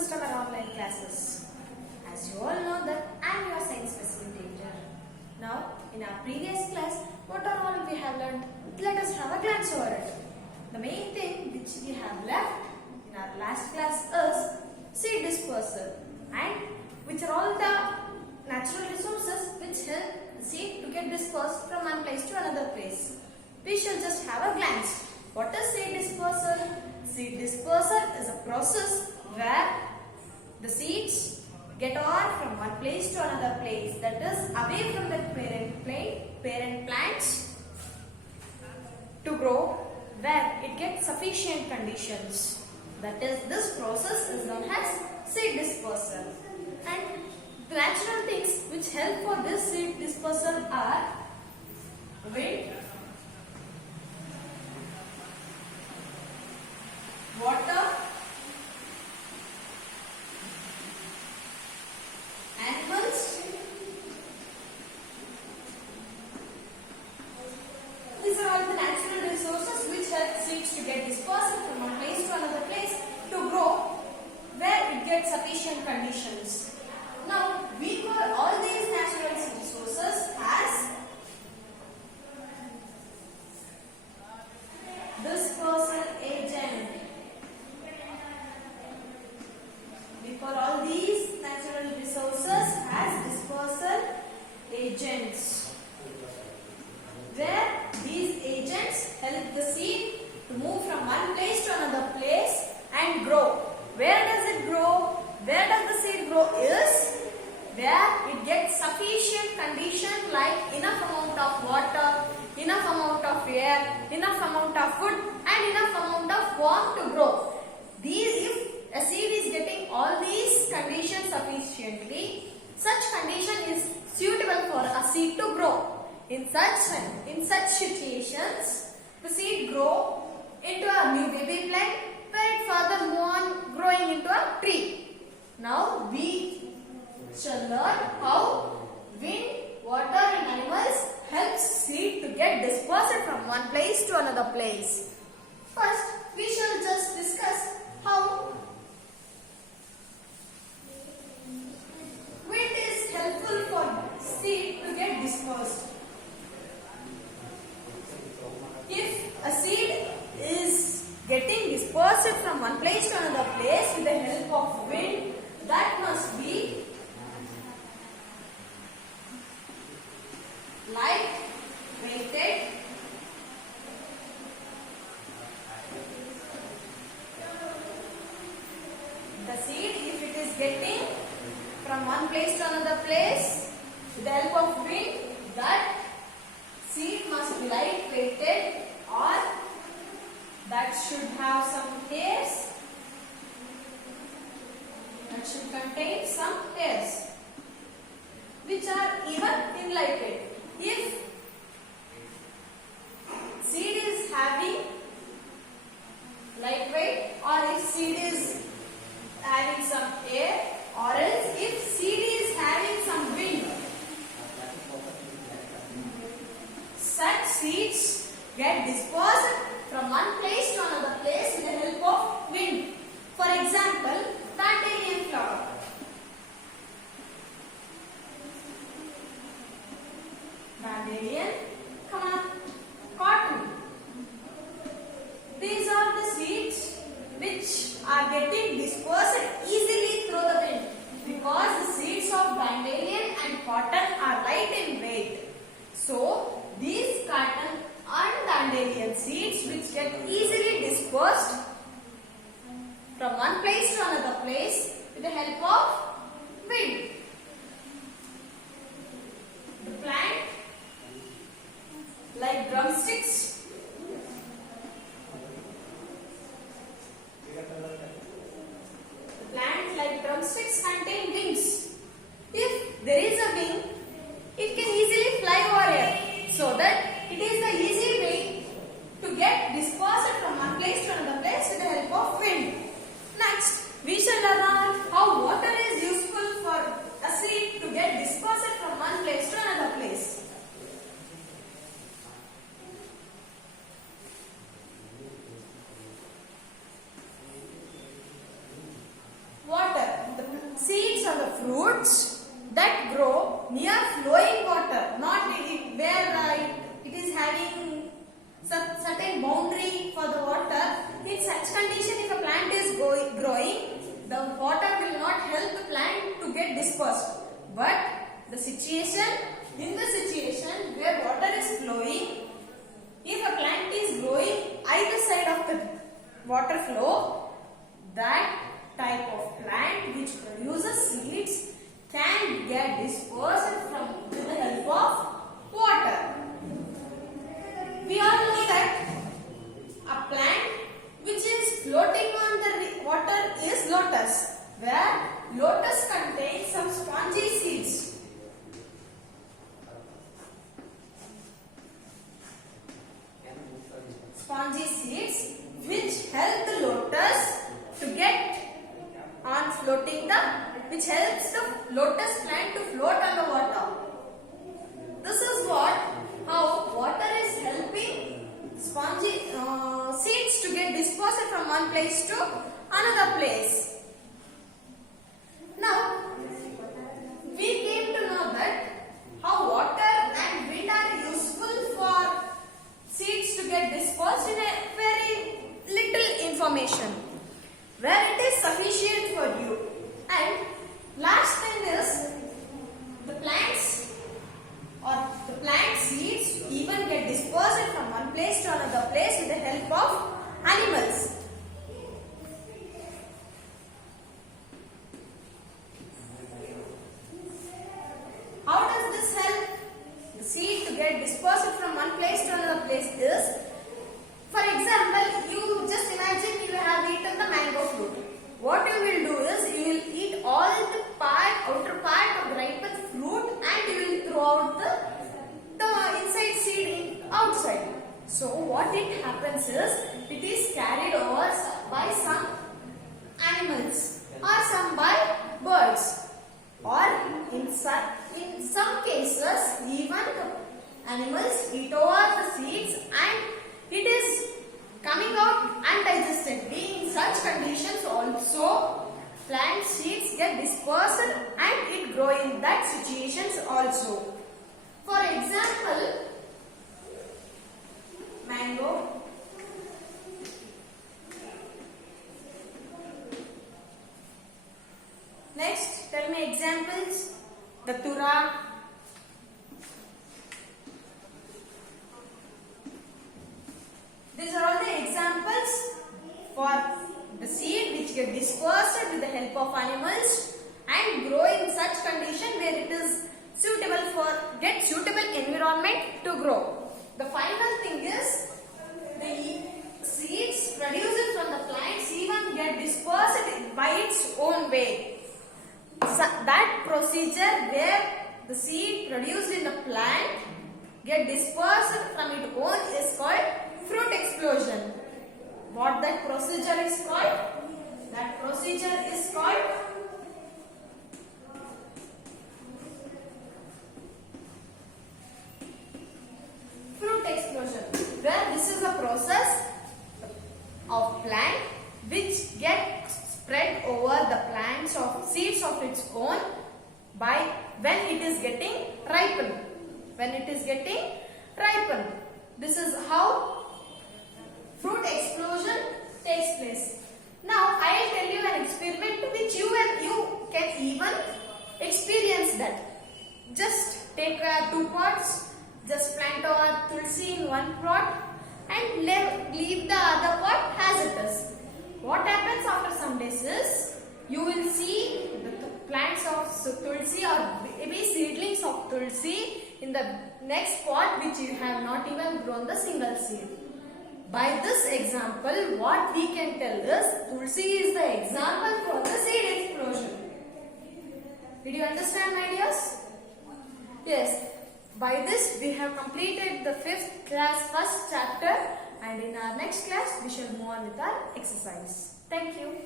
system and online classes. As you all know that I am your science facilitator. Now, in our previous class, what are all we have learned? Let us have a glance over it. The main thing which we have left in our last class is seed dispersal, and which are all the natural resources which help the seed to get dispersed from one place to another place. We shall just have a glance. What is seed dispersal? Seed dispersal is a process where the seeds get on from one place to another place, that is away from the parent plants to grow where it gets sufficient conditions. That is, this process is known as seed dispersal. And the natural things which help for this seed dispersal are wind, water, animals. These are all the natural resources which help seeds to get dispersed from one place to another place to grow where it gets sufficient conditions. Now, we call all these natural resources as dispersal agent. We call all these natural resources as dispersal agents, where these agents help the seed to move from one place to another place and grow. Where does it grow? Where does the seed grow is where it gets sufficient condition like enough amount of water, enough amount of air, enough amount of food and enough amount of warmth to grow. If a seed is getting all these conditions sufficiently, such condition is suitable for a seed to grow. In such situations, the seed grow into a new baby plant where it further move on growing into a tree. Now we shall learn how wind, water and animals help seed to get dispersed from one place to another place. First, we shall just discuss how wind is helpful for seed to get dispersed. If a seed is getting dispersed from one place to another place with the help of wind, that must be light weighted, the seed, if it is getting from one place to another place with the help of wind, that seed must be light weighted, or that should have some hairs, that should contain some hairs which are even enlightened. If seed is having lightweight, or if seed is having some air, or else if seed is having some wind, such seeds get dispersed from one place to another place with the help of wind. For example, dandelion flower. Dandelion, cotton. These are the seeds which are getting dispersed easily through the wind, because the seeds of dandelion and cotton are light in weight. So, these cotton and dandelion seeds which get easily dispersed from one place to another place with the help of wind. The plant like drumsticks, contain wings. If there is a wing, it can easily fly over here, so that it is the easy way to get dispersed from one place to another place with the help of wind. Next, we shall learn how water is fruits that grow near flowing water, not where it is having certain boundary for the water. In such condition, if a plant is growing, the water will not help the plant to get dispersed. But in the situation where water is flowing, if a plant is growing either side of the water flow, that type of plant which produces seeds can get dispersed with the help of water. We all know that a plant which is floating on the water is lotus, where lotus contains some spongy seeds. Spongy seeds which help the lotus to get on floating which helps the lotus plant to float on the water. This is how water is helping spongy seeds to get dispersed from one place to another place. Now, we came to know that how water and wind are useful for seeds to get dispersed in a very little information, where it is sufficient for you. And last thing is the plants or the plant seeds even get dispersed from one place to another place with the help of animals. How does this help the seed to get dispersed from one place to another place is, for example, you just imagine you have eaten the mango fruit. What you will do is you will eat all the outer part of the ripened fruit and you will throw out the inside seed outside. So what it happens is it is carried over by some animals or some by birds, or in some cases even the animals eat over the seeds and it is coming out undigested. In such conditions also plant seeds get dispersed and it grow in that situations also. For example, mango, next tell me examples. Datura, these are all the examples for the seed which get dispersed with the help of animals and grow in such condition where it is get suitable environment to grow. The final thing is the seeds produced from the plants even get dispersed by its own way. So that procedure where the seed produced in the plant get dispersed from its own is called fruit explosion. What that procedure is called? That procedure is called fruit explosion, where this is a process of plant which gets spread over the plants of seeds of its own by when it is getting ripened. When it is getting ripened. This is how fruit explosion takes place. Now I will tell you an experiment which you can even experience that. Just take 2 pots, just plant our tulsi in one pot and leave the other pot as it is. What happens after some days is you will see the plants of tulsi or maybe seedlings of tulsi in the next pot which you have not even grown the single seed. By this example, what we can tell is tulsi is the example for the seed explosion. Did you understand, my dears? Yes. By this, we have completed the 5th class first chapter, and in our next class, we shall move on with our exercise. Thank you.